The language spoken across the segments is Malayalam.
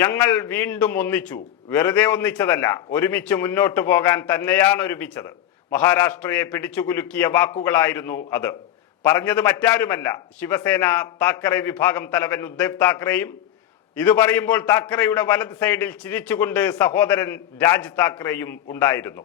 ഞങ്ങൾ വീണ്ടും ഒന്നിച്ചു. വെറുതെ ഒന്നിച്ചതല്ല, ഒരുമിച്ച് മുന്നോട്ടു പോകാൻ തന്നെയാണ് ഒരുമിച്ചത്. മഹാരാഷ്ട്രയെ പിടിച്ചുകുലുക്കിയ വാക്കുകളായിരുന്നു അത്. പറഞ്ഞത് മറ്റാരുമല്ല, ശിവസേന താക്കറെ വിഭാഗം തലവൻ ഉദ്ധവ് താക്കറെയും. ഇത് പറയുമ്പോൾ താക്കറെയുടെ വലത് സൈഡിൽ ചിരിച്ചുകൊണ്ട് സഹോദരൻ രാജ് താക്കറെയും ഉണ്ടായിരുന്നു.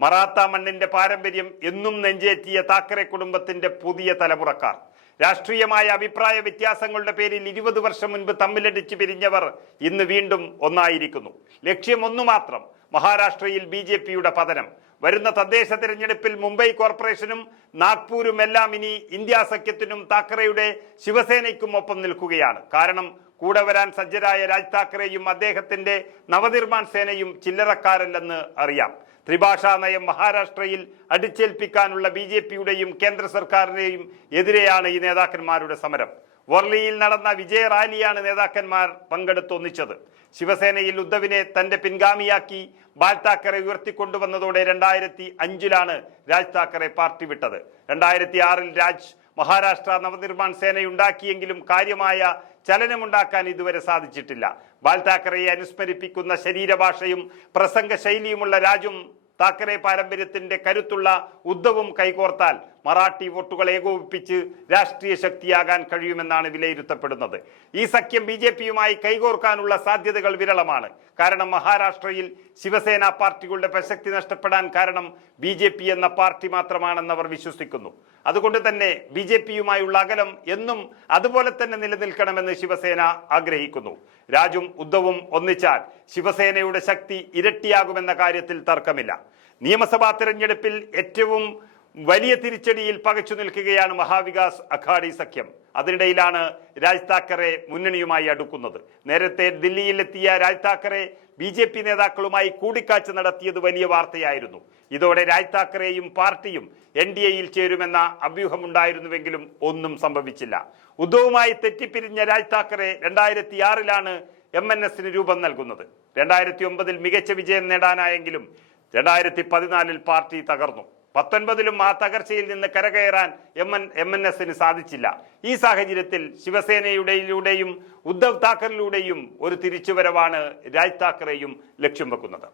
മറാത്ത മണ്ണിന്റെ പാരമ്പര്യം എന്നും നെഞ്ചേറ്റിയ താക്കറെ കുടുംബത്തിന്റെ പുതിയ തലമുറക്കാർ. രാഷ്ട്രീയമായ അഭിപ്രായ വ്യത്യാസങ്ങളുടെ പേരിൽ 20 വർഷം മുൻപ് തമ്മിലടിച്ച് പിരിഞ്ഞവർ ഇന്ന് വീണ്ടും ഒന്നായിരിക്കുന്നു. ലക്ഷ്യം ഒന്നു മാത്രം, മഹാരാഷ്ട്രയിൽ BJPയുടെ പതനം. വരുന്ന തദ്ദേശ തിരഞ്ഞെടുപ്പിൽ മുംബൈ കോർപ്പറേഷനും നാഗ്പൂരും എല്ലാം ഇനി ഇന്ത്യ സഖ്യത്തിനും താക്കറെയുടെ ശിവസേനയ്ക്കും ഒപ്പം നിൽക്കുകയാണ്. കാരണം കൂടെ വരാൻ സജ്ജരായ രാജ് താക്കറെയും അദ്ദേഹത്തിന്റെ നവനിർമ്മാൺ സേനയും ചില്ലറക്കാരല്ലെന്ന് അറിയാം. ത്രിഭാഷാ നയം മഹാരാഷ്ട്രയിൽ അടിച്ചേൽപ്പിക്കാനുള്ള BJPയുടെയും കേന്ദ്ര സർക്കാരിനെയും എതിരെയാണ് ഈ നേതാക്കന്മാരുടെ സമരം. വർലിയിൽ നടന്ന വിജയ റാലിയാണ് നേതാക്കന്മാർ പങ്കെടുത്തൊന്നിച്ചത്. ശിവസേനയിൽ ഉദ്ധവിനെ തന്റെ പിൻഗാമിയാക്കി ബാൽ താക്കറെ ഉയർത്തിക്കൊണ്ടുവന്നതോടെ 2005-ലാണ് രാജ് താക്കറെ പാർട്ടി വിട്ടത്. 2006-ൽ രാജ് മഹാരാഷ്ട്ര നവനിർമ്മാൺ സേനയുണ്ടാക്കിയെങ്കിലും കാര്യമായ ചലനമുണ്ടാക്കാൻ ഇതുവരെ സാധിച്ചിട്ടില്ല. ബാൽ താക്കറയെ അനുസ്മരിപ്പിക്കുന്ന ശരീരഭാഷയും പ്രസംഗ ശൈലിയുമുള്ള രാജും താക്കറെ പാരമ്പര്യത്തിന്റെ കരുത്തുള്ള ഉദ്ധവും കൈകോർത്താൽ മറാഠി വോട്ടുകൾ ഏകോപിപ്പിച്ച് രാഷ്ട്രീയ ശക്തിയാകാൻ കഴിയുമെന്നാണ് വിലയിരുത്തപ്പെടുന്നത്. ഈ സഖ്യം BJPയുമായി കൈകോർക്കാനുള്ള സാധ്യതകൾ വിരളമാണ്. കാരണം മഹാരാഷ്ട്രയിൽ ശിവസേന പാർട്ടികളുടെ പ്രസക്തി നഷ്ടപ്പെടാൻ കാരണം BJP എന്ന പാർട്ടി മാത്രമാണെന്നവർ വിശ്വസിക്കുന്നു. അതുകൊണ്ട് തന്നെ BJPയുമായുള്ള അകലം എന്നും അതുപോലെ തന്നെ നിലനിൽക്കണമെന്ന് ശിവസേന ആഗ്രഹിക്കുന്നു. രാജും ഉദ്ധവും ഒന്നിച്ചാൽ ശിവസേനയുടെ ശക്തി ഇരട്ടിയാകുമെന്ന കാര്യത്തിൽ തർക്കമില്ല. നിയമസഭാ തെരഞ്ഞെടുപ്പിൽ ഏറ്റവും വലിയ തിരിച്ചടിയിൽ പകച്ചു നിൽക്കുകയാണ് മഹാവികാസ് അഘാഡി സഖ്യം. അതിനിടയിലാണ് രാജ് താക്കറെ മുന്നണിയുമായി അടുക്കുന്നത്. നേരത്തെ ദില്ലിയിലെത്തിയ രാജ് താക്കറെ BJP നേതാക്കളുമായി കൂടിക്കാഴ്ച നടത്തിയത് വലിയ വാർത്തയായിരുന്നു. ഇതോടെ രാജ് താക്കറെയും പാർട്ടിയും NDAയിൽ ചേരുമെന്ന അഭ്യൂഹമുണ്ടായിരുന്നുവെങ്കിലും ഒന്നും സംഭവിച്ചില്ല. ഉദ്ധവുമായി തെറ്റിപ്പിരിഞ്ഞ രാജ് താക്കറെ 2006-ലാണ് MNSന് രൂപം നൽകുന്നത്. 2009-ൽ മികച്ച വിജയം നേടാനായെങ്കിലും 2014-ൽ പാർട്ടി തകർന്നു. 19-ലും ആ തകർച്ചയിൽ നിന്ന് കരകയറാൻ MNSന് സാധിച്ചില്ല. ഈ സാഹചര്യത്തിൽ ശിവസേനയുടെയും ഉദ്ധവ് താക്കറിലൂടെയും ഒരു തിരിച്ചുവരവാണ് രാജ് താക്കറെയും ലക്ഷ്യം വെക്കുന്നത്.